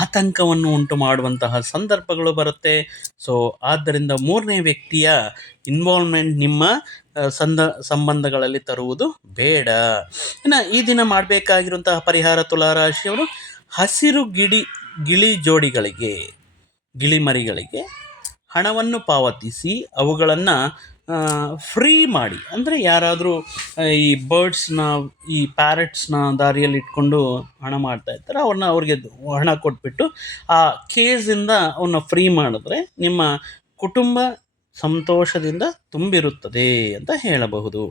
ಆತಂಕವನ್ನು ಉಂಟು ಮಾಡುವಂತಹ ಸಂದರ್ಭಗಳು ಬರುತ್ತೆ. ಸೊ ಆದ್ದರಿಂದ ಮೂರನೇ ವ್ಯಕ್ತಿಯ ಇನ್ವಾಲ್ವ್ಮೆಂಟ್ ನಿಮ್ಮ ಸಂಬಂಧಗಳಲ್ಲಿ ತರುವುದು ಬೇಡ. ಇನ್ನು ಈ ದಿನ ಮಾಡಬೇಕಾಗಿರುವಂತಹ ಪರಿಹಾರ, ತುಲಾರಾಶಿಯವರು ಹಸಿರು ಗಿಳಿಮರಿಗಳಿಗೆ ಹಣವನ್ನು ಪಾವತಿಸಿ ಅವುಗಳನ್ನು ಫ್ರೀ ಮಾಡಿ. ಅಂದರೆ ಯಾರಾದರೂ ಈ ಬರ್ಡ್ಸ್ನ, ಈ ಪ್ಯಾರೆಟ್ಸ್ನ ದಾರಿಯಲ್ಲಿ ಇಟ್ಕೊಂಡು ಹಣ ಮಾಡ್ತಾಯಿರ್ತಾರೆ, ಅವ್ರಿಗೆ ಹಣ ಕೊಟ್ಬಿಟ್ಟು ಆ ಕೇಜಿಂದ ಅವನ್ನ ಫ್ರೀ ಮಾಡಿದ್ರೆ ನಿಮ್ಮ ಕುಟುಂಬ ಸಂತೋಷದಿಂದ ತುಂಬಿರುತ್ತದೆ ಅಂತ ಹೇಳಬಹುದು.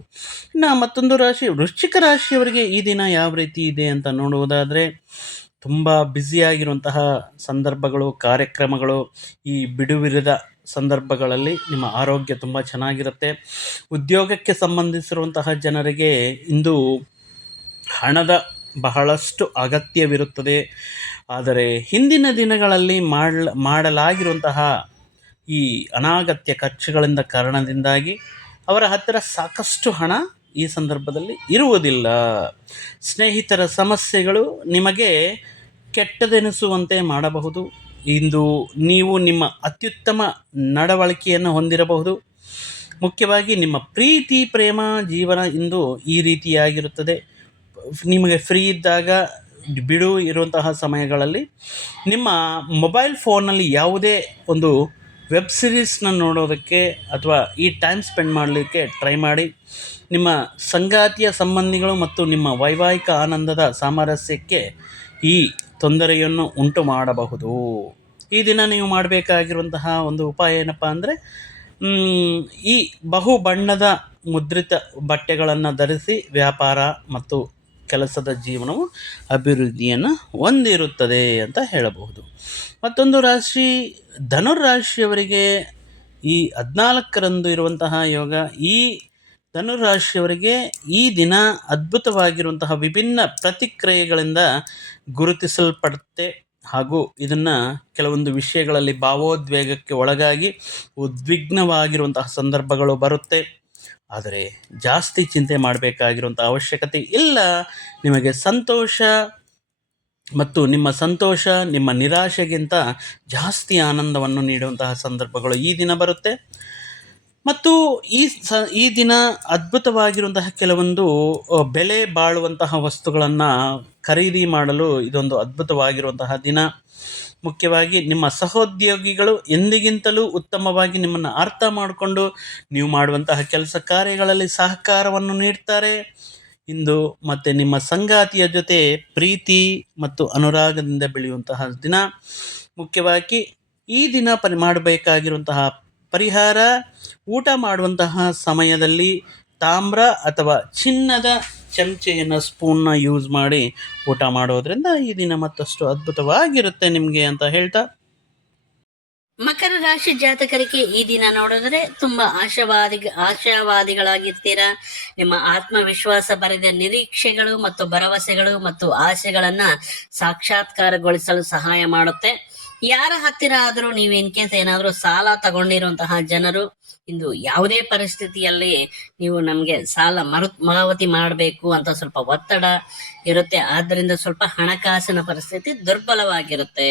ಇನ್ನು ಮತ್ತೊಂದು ರಾಶಿ, ವೃಶ್ಚಿಕ ರಾಶಿಯವರಿಗೆ ಈ ದಿನ ಯಾವ ರೀತಿ ಇದೆ ಅಂತ ನೋಡುವುದಾದರೆ, ತುಂಬ ಬ್ಯುಸಿಯಾಗಿರುವಂತಹ ಸಂದರ್ಭಗಳು, ಕಾರ್ಯಕ್ರಮಗಳು, ಈ ಬಿಡುವಿರದ ಸಂದರ್ಭಗಳಲ್ಲಿ ನಿಮ್ಮ ಆರೋಗ್ಯ ತುಂಬ ಚೆನ್ನಾಗಿರುತ್ತೆ. ಉದ್ಯೋಗಕ್ಕೆ ಸಂಬಂಧಿಸಿರುವಂತಹ ಜನರಿಗೆ ಇಂದು ಹಣದ ಬಹಳಷ್ಟು ಅಗತ್ಯವಿರುತ್ತದೆ. ಆದರೆ ಹಿಂದಿನ ದಿನಗಳಲ್ಲಿ ಮಾಡಲಾಗಿರುವಂತಹ ಈ ಅನಾಗತ್ಯ ಖರ್ಚುಗಳಿಂದ ಕಾರಣದಿಂದಾಗಿ ಅವರ ಹತ್ತಿರ ಸಾಕಷ್ಟು ಹಣ ಈ ಸಂದರ್ಭದಲ್ಲಿ ಇರುವುದಿಲ್ಲ. ಸ್ನೇಹಿತರ ಸಮಸ್ಯೆಗಳು ನಿಮಗೆ ಕೆಟ್ಟದೆನಿಸುವಂತೆ ಮಾಡಬಹುದು. ಇಂದು ನೀವು ನಿಮ್ಮ ಅತ್ಯುತ್ತಮ ನಡವಳಿಕೆಯನ್ನು ಹೊಂದಿರಬಹುದು. ಮುಖ್ಯವಾಗಿ ನಿಮ್ಮ ಪ್ರೀತಿ ಪ್ರೇಮ ಜೀವನ ಇಂದು ಈ ರೀತಿಯಾಗಿರುತ್ತದೆ. ನಿಮಗೆ ಫ್ರೀ ಇದ್ದಾಗ, ಬಿಡು ಇರುವಂತಹ ಸಮಯಗಳಲ್ಲಿ ನಿಮ್ಮ ಮೊಬೈಲ್ ಫೋನಲ್ಲಿ ಯಾವುದೇ ಒಂದು ವೆಬ್ ಸೀರೀಸ್ನ ನೋಡೋದಕ್ಕೆ ಅಥವಾ ಈ ಟೈಮ್ ಸ್ಪೆಂಡ್ ಮಾಡಲಿಕ್ಕೆ ಟ್ರೈ ಮಾಡಿ. ನಿಮ್ಮ ಸಂಗಾತಿಯ ಸಂಬಂಧಿಗಳು ಮತ್ತು ನಿಮ್ಮ ವೈವಾಹಿಕ ಆನಂದದ ಸಾಮರಸ್ಯಕ್ಕೆ ಈ ತೊಂದರೆಯನ್ನು ಉಂಟು ಮಾಡಬಹುದು. ಈ ದಿನ ನೀವು ಮಾಡಬೇಕಾಗಿರುವಂತಹ ಒಂದು ಉಪಾಯ ಏನಪ್ಪ ಅಂದರೆ, ಈ ಬಹು ಬಣ್ಣದ ಮುದ್ರಿತ ಬಟ್ಟೆಗಳನ್ನು ಧರಿಸಿ ವ್ಯಾಪಾರ ಮತ್ತು ಕೆಲಸದ ಜೀವನವು ಅಭಿವೃದ್ಧಿಯನ್ನು ಹೊಂದಿರುತ್ತದೆ ಅಂತ ಹೇಳಬಹುದು. ಮತ್ತೊಂದು ರಾಶಿ, ಧನುರಾಶಿಯವರಿಗೆ ಈ 14ರಂದು ಇರುವಂತಹ ಯೋಗ. ಈ ಧನುರಾಶಿಯವರಿಗೆ ಈ ದಿನ ಅದ್ಭುತವಾಗಿರುವಂತಹ ವಿಭಿನ್ನ ಪ್ರತಿಕ್ರಿಯೆಗಳಿಂದ ಗುರುತಿಸಲ್ಪಡುತ್ತೆ. ಹಾಗೂ ಇದನ್ನು ಕೆಲವೊಂದು ವಿಷಯಗಳಲ್ಲಿ ಭಾವೋದ್ವೇಗಕ್ಕೆ ಒಳಗಾಗಿ ಉದ್ವಿಗ್ನವಾಗಿರುವಂತಹ ಸಂದರ್ಭಗಳು ಬರುತ್ತೆ. ಆದರೆ ಜಾಸ್ತಿ ಚಿಂತೆ ಮಾಡಬೇಕಾಗಿರುವಂಥ ಅವಶ್ಯಕತೆ ಇಲ್ಲ. ನಿಮಗೆ ಸಂತೋಷ ಮತ್ತು ನಿಮ್ಮ ಸಂತೋಷ ನಿಮ್ಮ ನಿರಾಶೆಗಿಂತ ಜಾಸ್ತಿ ಆನಂದವನ್ನು ನೀಡುವಂತಹ ಸಂದರ್ಭಗಳು ಈ ದಿನ ಬರುತ್ತೆ. ಮತ್ತು ಈ ದಿನ ಅದ್ಭುತವಾಗಿರುವಂತಹ ಕೆಲವೊಂದು ಬೆಲೆ ಬಾಳುವಂತಹ ವಸ್ತುಗಳನ್ನು ಖರೀದಿ ಮಾಡಲು ಇದೊಂದು ಅದ್ಭುತವಾಗಿರುವಂತಹ ದಿನ. ಮುಖ್ಯವಾಗಿ ನಿಮ್ಮ ಸಹೋದ್ಯೋಗಿಗಳು ಎಂದಿಗಿಂತಲೂ ಉತ್ತಮವಾಗಿ ನಿಮ್ಮನ್ನು ಅರ್ಥ ಮಾಡಿಕೊಂಡು ನೀವು ಮಾಡುವಂತಹ ಕೆಲಸ ಕಾರ್ಯಗಳಲ್ಲಿ ಸಹಕಾರವನ್ನು ನೀಡ್ತಾರೆ ಇಂದು. ಮತ್ತು ನಿಮ್ಮ ಸಂಗಾತಿಯ ಜೊತೆ ಪ್ರೀತಿ ಮತ್ತು ಅನುರಾಗದಿಂದ ಬೆಳೆಯುವಂತಹ ದಿನ. ಮುಖ್ಯವಾಗಿ ಈ ದಿನ ಮಾಡಬೇಕಾಗಿರುವಂತಹ ಪರಿಹಾರ, ಊಟ ಮಾಡುವಂತಹ ಸಮಯದಲ್ಲಿ ತಾಮ್ರ ಅಥವಾ ಚಿನ್ನದ ಚಮಚೆಯನ್ನು, ಸ್ಪೂನ್ನ ಯೂಸ್ ಮಾಡಿ ಊಟ ಮಾಡೋದ್ರಿಂದ ಈ ದಿನ ಮತ್ತಷ್ಟು ಅದ್ಭುತವಾಗಿರುತ್ತೆ ನಿಮಗೆ ಅಂತ ಹೇಳ್ತಾ, ಮಕರ ರಾಶಿ ಜಾತಕರಿಗೆ ಈ ದಿನ ನೋಡಿದ್ರೆ ತುಂಬಾ ಆಶಾವಾದಿಗಳಾಗಿರ್ತೀರಾ. ನಿಮ್ಮ ಆತ್ಮವಿಶ್ವಾಸ ಬರೆದ ನಿರೀಕ್ಷೆಗಳು ಮತ್ತು ಭರವಸೆಗಳು ಮತ್ತು ಆಸೆಗಳನ್ನ ಸಾಕ್ಷಾತ್ಕಾರಗೊಳಿಸಲು ಸಹಾಯ ಮಾಡುತ್ತೆ. ಯಾರ ಹತ್ತಿರ ಆದರೂ ನೀವು ಇನ್ ಕೇಸ್ ಏನಾದರೂ ಸಾಲ ತಗೊಂಡಿರುವಂತಹ ಜನರು ಇಂದು ಯಾವುದೇ ಪರಿಸ್ಥಿತಿಯಲ್ಲಿ ನೀವು ನಮಗೆ ಸಾಲ ಮರುಪಾವತಿ ಮಾಡಬೇಕು ಅಂತ ಸ್ವಲ್ಪ ಒತ್ತಡ ಇರುತ್ತೆ. ಆದ್ದರಿಂದ ಸ್ವಲ್ಪ ಹಣಕಾಸಿನ ಪರಿಸ್ಥಿತಿ ದುರ್ಬಲವಾಗಿರುತ್ತೆ.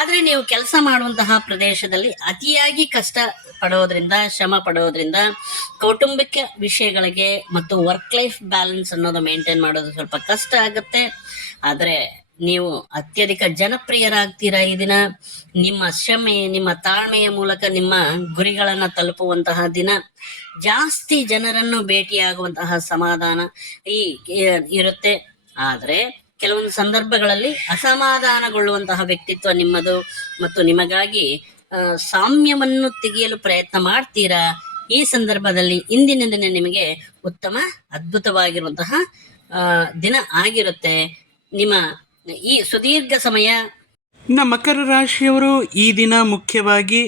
ಆದ್ರೆ ನೀವು ಕೆಲಸ ಮಾಡುವಂತಹ ಪ್ರದೇಶದಲ್ಲಿ ಅತಿಯಾಗಿ ಕಷ್ಟ ಪಡೋದ್ರಿಂದ, ಶ್ರಮ ಪಡೋದ್ರಿಂದ ಕೌಟುಂಬಿಕ ವಿಷಯಗಳಿಗೆ ಮತ್ತು ವರ್ಕ್ ಲೈಫ್ ಬ್ಯಾಲೆನ್ಸ್ ಅನ್ನೋದು ಮೇಂಟೈನ್ ಮಾಡೋದು ಸ್ವಲ್ಪ ಕಷ್ಟ ಆಗುತ್ತೆ. ಆದರೆ ನೀವು ಅತ್ಯಧಿಕ ಜನಪ್ರಿಯರಾಗ್ತೀರಾ ಈ ದಿನ. ನಿಮ್ಮ ಶ್ರಮೆ, ನಿಮ್ಮ ತಾಳ್ಮೆಯ ಮೂಲಕ ನಿಮ್ಮ ಗುರಿಗಳನ್ನ ತಲುಪುವಂತಹ ದಿನ. ಜಾಸ್ತಿ ಜನರನ್ನು ಭೇಟಿಯಾಗುವಂತಹ ಸಮಾಧಾನ ಇರುತ್ತೆ. ಆದ್ರೆ ಕೆಲವೊಂದು ಸಂದರ್ಭಗಳಲ್ಲಿ ಅಸಮಾಧಾನಗೊಳ್ಳುವಂತಹ ವ್ಯಕ್ತಿತ್ವ ನಿಮ್ಮದು ಮತ್ತು ನಿಮಗಾಗಿ ಸಾಮ್ಯವನ್ನು ತೆಗೆಯಲು ಪ್ರಯತ್ನ ಮಾಡ್ತೀರಾ. ಈ ಸಂದರ್ಭದಲ್ಲಿ ಇಂದಿನ ದಿನ ನಿಮಗೆ ಉತ್ತಮ ಅದ್ಭುತವಾಗಿರುವಂತಹ ದಿನ ಆಗಿರುತ್ತೆ. ನಿಮ್ಮ ಈ ಸುದೀರ್ಘ ಸಮಯ ಮಕರ ರಾಶಿಯವರು ಈ ದಿನ ಮುಖ್ಯವಾಗಿ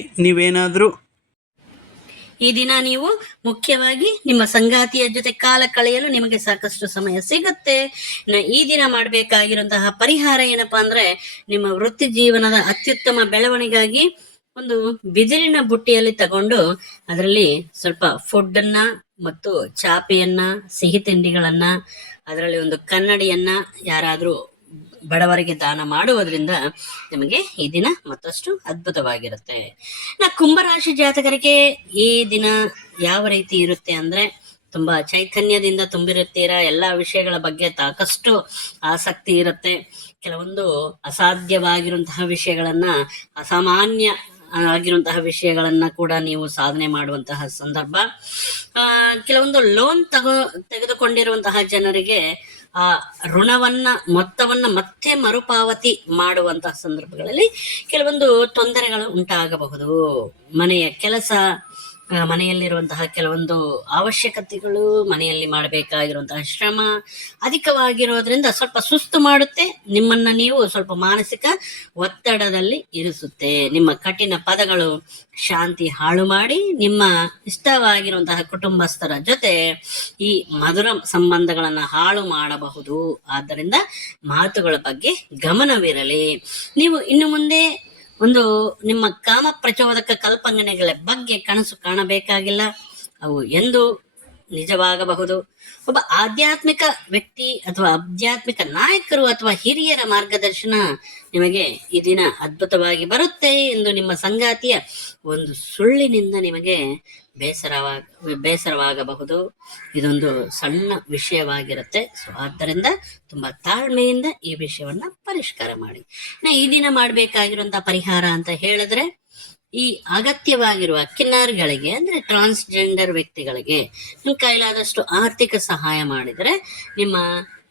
ನೀವು ಮುಖ್ಯವಾಗಿ ನಿಮ್ಮ ಸಂಗಾತಿಯ ಜೊತೆ ಕಾಲ ಕಳೆಯಲು ನಿಮಗೆ ಸಾಕಷ್ಟು ಸಮಯ ಸಿಗುತ್ತೆ. ಈ ದಿನ ಮಾಡಬೇಕಾಗಿರುವಂತಹ ಪರಿಹಾರ ಏನಪ್ಪಾ ಅಂದ್ರೆ, ನಿಮ್ಮ ವೃತ್ತಿ ಜೀವನದ ಅತ್ಯುತ್ತಮ ಬೆಳವಣಿಗೆಗಾಗಿ ಒಂದು ಬಿದಿರಿನ ಬುಟ್ಟಿಯಲ್ಲಿ ತಗೊಂಡು ಅದರಲ್ಲಿ ಸ್ವಲ್ಪ ಫುಡ್ ಅನ್ನ ಮತ್ತು ಚಾಪೆಯನ್ನ, ಸಿಹಿ ತಿಂಡಿಗಳನ್ನ, ಅದರಲ್ಲಿ ಒಂದು ಕನ್ನಡಿಯನ್ನ ಯಾರಾದ್ರೂ ಬಡವರಿಗೆ ದಾನ ಮಾಡುವುದರಿಂದ ನಿಮಗೆ ಈ ದಿನ ಮತ್ತಷ್ಟು ಅದ್ಭುತವಾಗಿರುತ್ತೆ. ಕುಂಭರಾಶಿ ಜಾತಕರಿಗೆ ಈ ದಿನ ಯಾವ ರೀತಿ ಇರುತ್ತೆ ಅಂದ್ರೆ, ತುಂಬಾ ಚೈತನ್ಯದಿಂದ ತುಂಬಿರುತ್ತೀರಾ. ಎಲ್ಲಾ ವಿಷಯಗಳ ಬಗ್ಗೆ ಸಾಕಷ್ಟು ಆಸಕ್ತಿ ಇರುತ್ತೆ. ಕೆಲವೊಂದು ಅಸಾಧ್ಯವಾಗಿರುವಂತಹ ವಿಷಯಗಳನ್ನ, ಅಸಾಮಾನ್ಯ ಆಗಿರುವಂತಹ ವಿಷಯಗಳನ್ನ ಕೂಡ ನೀವು ಸಾಧನೆ ಮಾಡುವಂತಹ ಸಂದರ್ಭ. ಕೆಲವೊಂದು ಲೋನ್ ತೆಗೆದುಕೊಂಡಿರುವಂತಹ ಜನರಿಗೆ ಆ ಮೊತ್ತವನ್ನ ಮತ್ತೆ ಮರುಪಾವತಿ ಮಾಡುವಂತಹ ಸಂದರ್ಭಗಳಲ್ಲಿ ಕೆಲವೊಂದು ತೊಂದರೆಗಳು ಉಂಟಾಗಬಹುದು. ಮನೆಯ ಕೆಲಸ, ಮನೆಯಲ್ಲಿರುವಂತಹ ಕೆಲವೊಂದು ಅವಶ್ಯಕತೆಗಳು, ಮನೆಯಲ್ಲಿ ಮಾಡಬೇಕಾಗಿರುವಂತಹ ಶ್ರಮ ಅಧಿಕವಾಗಿರೋದ್ರಿಂದ ಸ್ವಲ್ಪ ಸುಸ್ತು ಮಾಡುತ್ತೆ. ನಿಮ್ಮನ್ನ ನೀವು ಸ್ವಲ್ಪ ಮಾನಸಿಕ ಒತ್ತಡದಲ್ಲಿ ಇರಿಸುತ್ತೆ. ನಿಮ್ಮ ಕಠಿಣ ಪದಗಳು ಶಾಂತಿ ಹಾಳು ಮಾಡಿ ನಿಮ್ಮ ಇಷ್ಟವಾಗಿರುವಂತಹ ಕುಟುಂಬಸ್ಥರ ಜೊತೆ ಈ ಮಧುರ ಸಂಬಂಧಗಳನ್ನ ಹಾಳು ಮಾಡಬಹುದು. ಆದ್ದರಿಂದ ಮಾತುಗಳ ಬಗ್ಗೆ ಗಮನವಿರಲಿ. ನೀವು ಇನ್ನು ಮುಂದೆ ನಿಮ್ಮ ಕಾಮ ಪ್ರಚೋದಕ ಕಲ್ಪನೆಗಳ ಬಗ್ಗೆ ಕನಸು ಕಾಣಬೇಕಾಗಿಲ್ಲ. ಅವು ಎಂದು ನಿಜವಾಗಬಹುದು. ಒಬ್ಬ ಆಧ್ಯಾತ್ಮಿಕ ವ್ಯಕ್ತಿ ಅಥವಾ ಆಧ್ಯಾತ್ಮಿಕ ನಾಯಕರು ಅಥವಾ ಹಿರಿಯರ ಮಾರ್ಗದರ್ಶನ ನಿಮಗೆ ಈ ದಿನ ಅದ್ಭುತವಾಗಿ ಬರುತ್ತೆ ಎಂದು ನಿಮ್ಮ ಸಂಗಾತಿಯ ಒಂದು ಸುಳ್ಳಿನಿಂದ ನಿಮಗೆ ಬೇಸರವಾಗಬಹುದು. ಇದೊಂದು ಸಣ್ಣ ವಿಷಯವಾಗಿರುತ್ತೆ. ಸೊ ಆದ್ದರಿಂದ ತುಂಬಾ ತಾಳ್ಮೆಯಿಂದ ಈ ವಿಷಯವನ್ನ ಪರಿಷ್ಕಾರ ಮಾಡಿ. ಈ ದಿನ ಮಾಡಬೇಕಾಗಿರುವಂತಹ ಪರಿಹಾರ ಅಂತ ಹೇಳಿದ್ರೆ, ಈ ಅಗತ್ಯವಾಗಿರುವ ಕಿನ್ನರ್ಗಳಿಗೆ ಅಂದ್ರೆ ಟ್ರಾನ್ಸ್ಜೆಂಡರ್ ವ್ಯಕ್ತಿಗಳಿಗೆ ನಿಮ್ಮ ಕೈಲಾದಷ್ಟು ಆರ್ಥಿಕ ಸಹಾಯ ಮಾಡಿದರೆ ನಿಮ್ಮ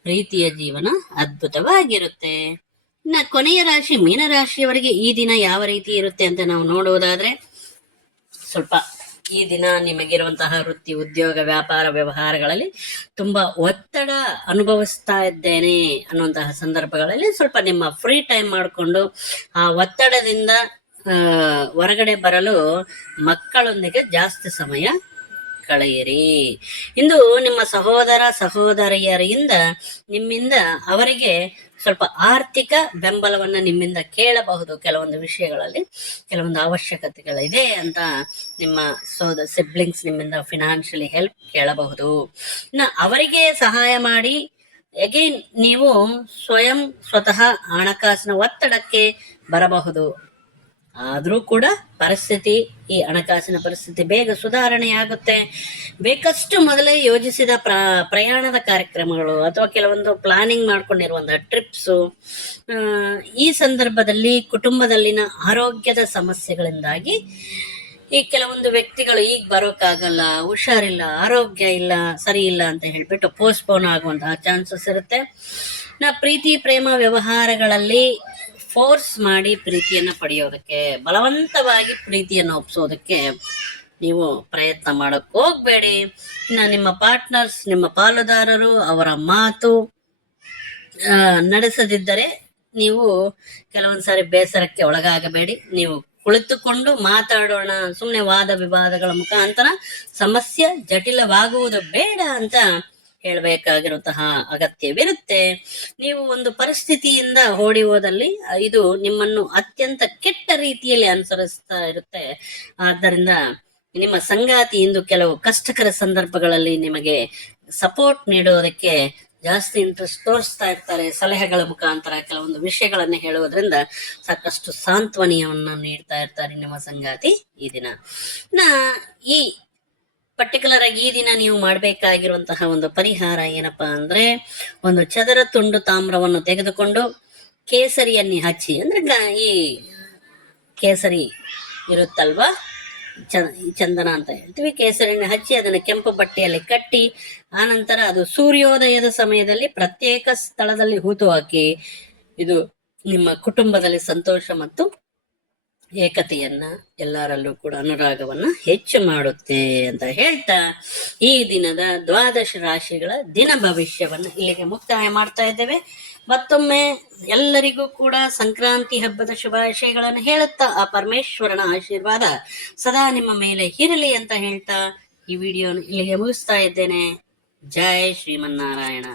ಪ್ರೀತಿಯ ಜೀವನ ಅದ್ಭುತವಾಗಿರುತ್ತೆ. ಕೊನೆಯ ರಾಶಿ ಮೀನರಾಶಿಯವರಿಗೆ ಈ ದಿನ ಯಾವ ರೀತಿ ಇರುತ್ತೆ ಅಂತ ನಾವು ನೋಡುವುದಾದ್ರೆ, ಸ್ವಲ್ಪ ಈ ದಿನ ನಿಮಗಿರುವಂತಹ ವೃತ್ತಿ, ಉದ್ಯೋಗ, ವ್ಯಾಪಾರ, ವ್ಯವಹಾರಗಳಲ್ಲಿ ತುಂಬಾ ಒತ್ತಡ ಅನುಭವಿಸ್ತಾ ಇದ್ದೇನೆ ಅನ್ನುವಂತಹ ಸಂದರ್ಭಗಳಲ್ಲಿ ಸ್ವಲ್ಪ ನಿಮ್ಮ ಫ್ರೀ ಟೈಮ್ ಮಾಡಿಕೊಂಡು ಆ ಒತ್ತಡದಿಂದ ಹೊರಗಡೆ ಬರಲು ಮಕ್ಕಳೊಂದಿಗೆ ಜಾಸ್ತಿ ಸಮಯ ಕಳೆಯಿರಿ. ಇಂದು ನಿಮ್ಮ ಸಹೋದರ ಸಹೋದರಿಯರಿಂದ ನಿಮ್ಮಿಂದ ಅವರಿಗೆ ಸ್ವಲ್ಪ ಆರ್ಥಿಕ ಬೆಂಬಲವನ್ನ ನಿಮ್ಮಿಂದ ಕೇಳಬಹುದು. ಕೆಲವೊಂದು ವಿಷಯಗಳಲ್ಲಿ ಕೆಲವೊಂದು ಅವಶ್ಯಕತೆಗಳಿದೆ ಅಂತ ನಿಮ್ಮ ಸಿಬ್ಲಿಂಗ್ಸ್ ನಿಮ್ಮಿಂದ ಫಿನಾನ್ಷಿಯಲಿ ಹೆಲ್ಪ್ ಕೇಳಬಹುದು. ಅವರಿಗೆ ಸಹಾಯ ಮಾಡಿ ಅಗೇನ್ ನೀವು ಸ್ವತಃ ಹಣಕಾಸಿನ ಒತ್ತಡಕ್ಕೆ ಬರಬಹುದು. ಆದ್ರೂ ಕೂಡ ಈ ಹಣಕಾಸಿನ ಪರಿಸ್ಥಿತಿ ಬೇಗ ಸುಧಾರಣೆಯಾಗುತ್ತೆ. ಬೇಕಷ್ಟು ಮೊದಲೇ ಯೋಜಿಸಿದ ಪ್ರಯಾಣದ ಕಾರ್ಯಕ್ರಮಗಳು ಅಥವಾ ಕೆಲವೊಂದು ಪ್ಲಾನಿಂಗ್ ಮಾಡ್ಕೊಂಡಿರುವಂತಹ ಟ್ರಿಪ್ಸು, ಈ ಸಂದರ್ಭದಲ್ಲಿ ಕುಟುಂಬದಲ್ಲಿನ ಆರೋಗ್ಯದ ಸಮಸ್ಯೆಗಳಿಂದಾಗಿ ಈ ಕೆಲವೊಂದು ವ್ಯಕ್ತಿಗಳು ಈಗ ಬರೋಕ್ಕಾಗಲ್ಲ, ಹುಷಾರಿಲ್ಲ, ಆರೋಗ್ಯ ಇಲ್ಲ, ಸರಿ ಇಲ್ಲ ಅಂತ ಹೇಳ್ಬಿಟ್ಟು ಪೋಸ್ಟ್ಪೋನ್ ಆಗುವಂತಹ ಚಾನ್ಸಸ್ ಇರುತ್ತೆ. ಪ್ರೀತಿ ಪ್ರೇಮ ವ್ಯವಹಾರಗಳಲ್ಲಿ ಫೋರ್ಸ್ ಮಾಡಿ ಪ್ರೀತಿಯನ್ನ ಪಡೆಯೋದಕ್ಕೆ, ಬಲವಂತವಾಗಿ ಪ್ರೀತಿಯನ್ನು ಒಪ್ಸೋದಕ್ಕೆ ನೀವು ಪ್ರಯತ್ನ ಮಾಡಕ್ ಹೋಗ್ಬೇಡಿ. ನಿಮ್ಮ ಪಾರ್ಟ್ನರ್ಸ್, ನಿಮ್ಮ ಪಾಲುದಾರರು ಅವರ ಮಾತು ನಡೆಸದಿದ್ದರೆ ನೀವು ಕೆಲವೊಂದ್ಸಾರಿ ಬೇಸರಕ್ಕೆ ಒಳಗಾಗಬೇಡಿ. ನೀವು ಕುಳಿತುಕೊಂಡು ಮಾತಾಡೋಣ, ಸುಮ್ಮನೆ ವಾದ ವಿವಾದಗಳ ಮುಖಾಂತರ ಸಮಸ್ಯೆ ಜಟಿಲವಾಗುವುದು ಬೇಡ ಅಂತ ಹೇಳಬೇಕಾಗಿರುವಂತಹ ಅಗತ್ಯವಿರುತ್ತೆ. ನೀವು ಒಂದು ಪರಿಸ್ಥಿತಿಯಿಂದ ಓಡಿ ಹೋದಲ್ಲಿ ಇದು ನಿಮ್ಮನ್ನು ಅತ್ಯಂತ ಕೆಟ್ಟ ರೀತಿಯಲ್ಲಿ ಅನುಸರಿಸ್ತಾ ಇರುತ್ತೆ. ಆದ್ದರಿಂದ ನಿಮ್ಮ ಸಂಗಾತಿ ಇಂದು ಕೆಲವು ಕಷ್ಟಕರ ಸಂದರ್ಭಗಳಲ್ಲಿ ನಿಮಗೆ ಸಪೋರ್ಟ್ ನೀಡೋದಕ್ಕೆ ಜಾಸ್ತಿ ಇಂಟ್ರೆಸ್ಟ್ ತೋರಿಸ್ತಾ ಇರ್ತಾರೆ. ಸಲಹೆಗಳ ಮುಖಾಂತರ ಕೆಲವೊಂದು ವಿಷಯಗಳನ್ನ ಹೇಳುವುದರಿಂದ ಸಾಕಷ್ಟು ಸಾಂತ್ವನವನ್ನು ನೀಡ್ತಾ ಇರ್ತಾರೆ ನಿಮ್ಮ ಸಂಗಾತಿ ಈ ದಿನ. ಈ ಪರ್ಟಿಕ್ಯುಲರ್ ಆಗಿ ಈ ದಿನ ನೀವು ಮಾಡಬೇಕಾಗಿರುವಂತಹ ಒಂದು ಪರಿಹಾರ ಏನಪ್ಪಾ ಅಂದ್ರೆ, ಒಂದು ಚದರ ತುಂಡು ತಾಮ್ರವನ್ನು ತೆಗೆದುಕೊಂಡು ಕೇಸರಿಯನ್ನೇ ಹಚ್ಚಿ ಅಂದ್ರೆ ಈ ಕೇಸರಿ ಇರುತ್ತಲ್ವಾ, ಚಂದನ ಅಂತ ಹೇಳ್ತೀವಿ, ಕೇಸರಿನ ಹಚ್ಚಿ ಅದನ್ನು ಕೆಂಪು ಬಟ್ಟೆಯಲ್ಲಿ ಕಟ್ಟಿ ಆನಂತರ ಅದು ಸೂರ್ಯೋದಯದ ಸಮಯದಲ್ಲಿ ಪ್ರತ್ಯೇಕ ಸ್ಥಳದಲ್ಲಿ ಹೂತು ಹಾಕಿ, ಇದು ನಿಮ್ಮ ಕುಟುಂಬದಲ್ಲಿ ಸಂತೋಷ ಮತ್ತು ಏಕತೆಯನ್ನ, ಎಲ್ಲರಲ್ಲೂ ಕೂಡ ಅನುರಾಗವನ್ನ ಹೆಚ್ಚು ಮಾಡುತ್ತೆ ಅಂತ ಹೇಳ್ತಾ ಈ ದಿನದ ದ್ವಾದಶ ರಾಶಿಗಳ ದಿನ ಭವಿಷ್ಯವನ್ನ ಇಲ್ಲಿಗೆ ಮುಕ್ತಾಯ ಮಾಡ್ತಾ ಇದ್ದೇವೆ. ಮತ್ತೊಮ್ಮೆ ಎಲ್ಲರಿಗೂ ಕೂಡ ಸಂಕ್ರಾಂತಿ ಹಬ್ಬದ ಶುಭಾಶಯಗಳನ್ನು ಹೇಳುತ್ತಾ ಆ ಪರಮೇಶ್ವರನ ಆಶೀರ್ವಾದ ಸದಾ ನಿಮ್ಮ ಮೇಲೆ ಇರಲಿ ಅಂತ ಹೇಳ್ತಾ ಈ ವಿಡಿಯೋನ ಇಲ್ಲಿಗೆ ಮುಗಿಸ್ತಾ ಇದ್ದೇನೆ. ಜೈ ಶ್ರೀಮನ್ನಾರಾಯಣ.